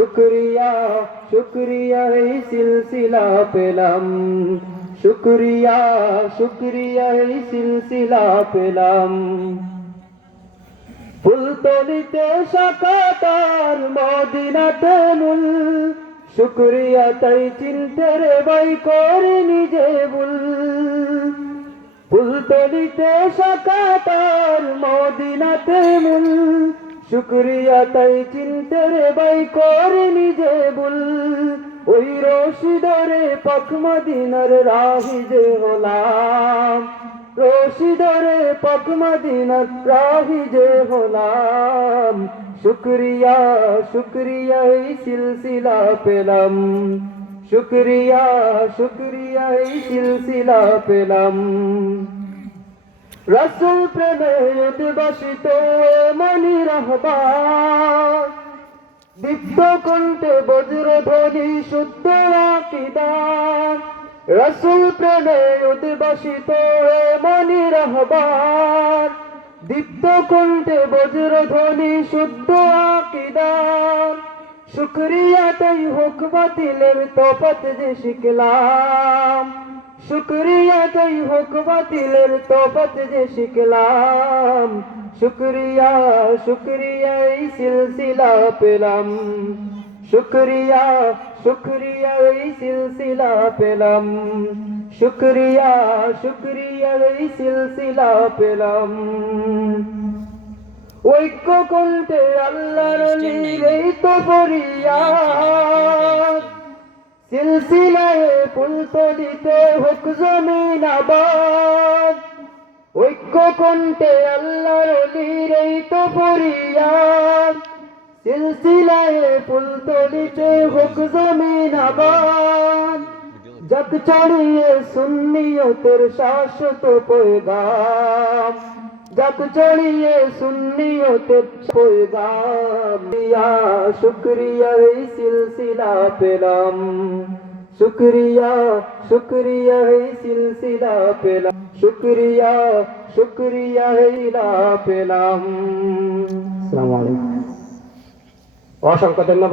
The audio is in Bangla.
শুক্রিয়া শুক্রিয়া এই সিলসিলা পেলাম। শুক্রিয়া শুক্রিয়া এই সিলসিলা পেলাম। ফুলতলিতে শাখাতার মদিনাতে মূল। শুক্রিয়া তাই চিনতে রে বাই করে নিজে ভুল। ফুলতলিতে শাখাতার মদিনাতে মূল। শুক্রিয়া তাই চিনতে বাই করে নিজে ভুল। ওই রশিদরে পাক মদিনার রাহি যে হলাম। রশিদরে পাক মদিনার রাহি যে হলাম। শুক্রিয়া শুক্রিয়া এই সিলসিলা পেলাম। শুক্রিয়া শুক্রিয়া এই সিলসিলা পেলাম। রসুল প্রেমে উদ্বাসিত মনি রহবান দীপ্ত কণ্ঠে বজ্রধ্বনি শুদ্ধ আকিদান রসুল প্রেমে উদ্বাসিত মনি রহবান দীপ্ত কণ্ঠে বজ্রধ্বনি শুদ্ধ আকিদান শুক্রিয়া তাই হোক বাতিলের তফাত যে শিখলাম। তাই হোক বাতিলের তফাত যে শিখলাম। শুক্রিয়া শুক্রিয়া এই সিলসিলা পেলাম। শুক্রিয়া শুক্রিয়া এই সিলসিলা পেলাম। শুক্রিয়া শুক্রিয়া এই সিলসিলা পেলাম। ঐক্য কণ্ঠে আল্লাহর এই তো ফরিয়াদ। সিলসিলায় ফুলতলিতে হোক জমিন আবাদ। ঐক্য কণ্ঠে আল্লাহর অলির এই তো পরিয়াদ সিলসিলায় ফুলতলিতে হোক জমিন আবাদ। জগ চড়িয়ে সুন্নিয়তের শাশ্বত পয়গাম জগ চড়িয়ে সুন্নিয়তের পয়গাম ইয়া শুক্রিয়া এই সিলসিলা পেলাম শুক্রিয়া শুক্রিয়া এই সিলসিলা পেলাম শুক্রিয়া শুক্রিয়া এই লা পেলাম আসসালামু আলাইকুম অসংখ্য ধন্যবাদ